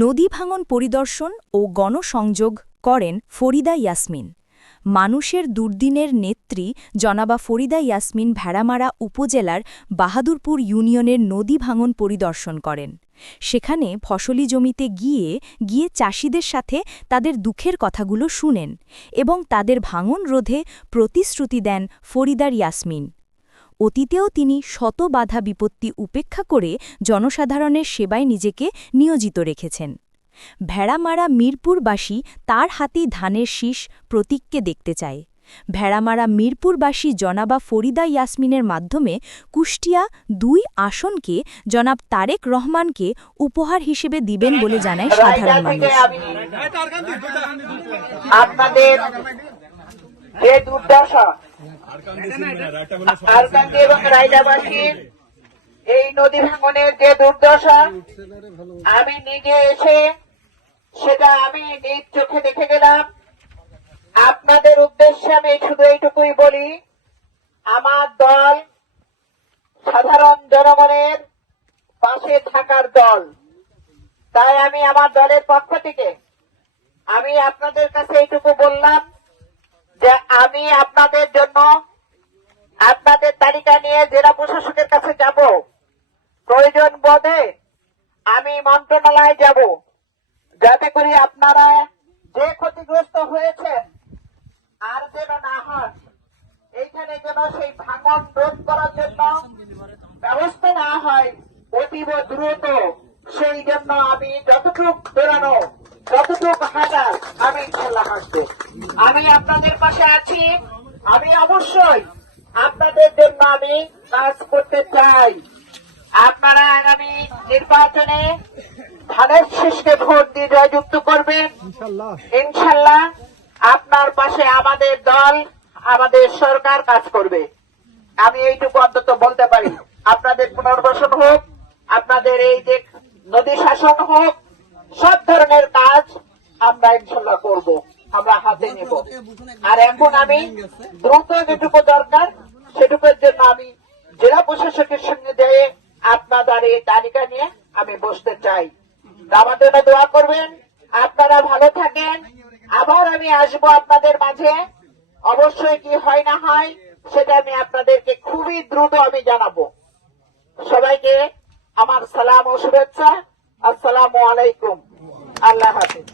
নদী ভাঙন পরিদর্শন ও গণসংযোগ করেন ফরিদা ইয়াসমিন। মানুষের দুর্দিনের নেত্রী জনাবা ফরিদা ইয়াসমিন ভেড়ামারা উপজেলার বাহাদুরপুর ইউনিয়নের নদী ভাঙন পরিদর্শন করেন। সেখানে ফসলি জমিতে গিয়ে চাষিদের সাথে তাদের দুঃখের কথাগুলো শুনেন এবং তাদের ভাঙন রোধে প্রতিশ্রুতি দেন ফরিদার ইয়াসমিন। অতীতেও তিনি শত বাধা বিপত্তি উপেক্ষা করে জনসাধারণের সেবায় নিজেকে নিয়োজিত রেখেছেন। ভেড়ামারা মিরপুরবাসী তার হাতেই ধানের শীষ প্রতীককে দেখতে চায়। ভেড়ামারা মিরপুরবাসী জনাবা ফরিদা ইয়াসমিনের মাধ্যমে কুষ্টিয়া ২ আসনকে জনাব তারেক রহমানকে উপহার হিসেবে দিবেন বলে জানায় সাধারণ মানুষ। আপনাদের যে দুর্দশা আরকান্দি এবং রায়দাবাসীর এই নদী ভাঙনের যে দুর্দশা আমি নিজে এসে সেটা আমি নিজ চোখে দেখে গেলাম। আপনাদের উদ্দেশ্যে আমি শুধু এইটুকুই বলি, আমার দল সাধারণ জনগণের পাশে থাকার দল। তাই আমি আমার দলের পক্ষ থেকে আমি আপনাদের কাছে এইটুকু বললাম যে আমি আপনাদের জন্য আপনাদের তালিকা নিয়ে জেলা প্রশাসকের কাছে যাব, প্রয়োজন বোধে আমি মন্ত্রণালয়ে যাব, যাতে করে আপনারা যে ক্ষতিগ্রস্ত হয়েছেন আর যেন না হয়, এইখানে যেন সেই ভাঙন রোধ করার জন্য ব্যবস্থা না হয় অতীব দ্রুত, সেই জন্য আমি যতটুক বেরানো যতটুক হাঁটার আমি ইনশাল্লাহ হাঁটবো। আমি আপনাদের পাশে আছি। আমি অবশ্যই আপনাদের জন্য আমি কাজ করতে চাই। আপনারা আগামী নির্বাচনে ধানের শীষকে ভোট দিয়ে জয়যুক্ত করবেন ইনশাল্লাহ। আপনার পাশে আমাদের দল আমাদের সরকার কাজ করবে। আমি এইটুকু অন্তত বলতে পারি। আপনাদের পুনর্বাসন হোক, আপনাদের এই যে নদী শাসন হোক, সব ধরনের কাজ আমরা ইনশাল্লাহ করব, আমরা হাতে নেব। আর এখন আমি দ্রুত যেটুকু দরকার সেটুকুর জন্য আমি জেলা প্রশাসকের সঙ্গে যেয়ে আপনাদের এই তালিকা নিয়ে আমি বসতে চাই। আমার জন্য দোয়া করবেন, আপনারা ভালো থাকেন। আবার আমি আসবো আপনাদের মাঝে। অবশ্যই কি হয় না হয় সেটা আমি আপনাদেরকে খুবই দ্রুত আমি জানাবো। সবাইকে আমার সালাম ও শুভেচ্ছা। আসসালামু আলাইকুম। আল্লাহ হাফেজ।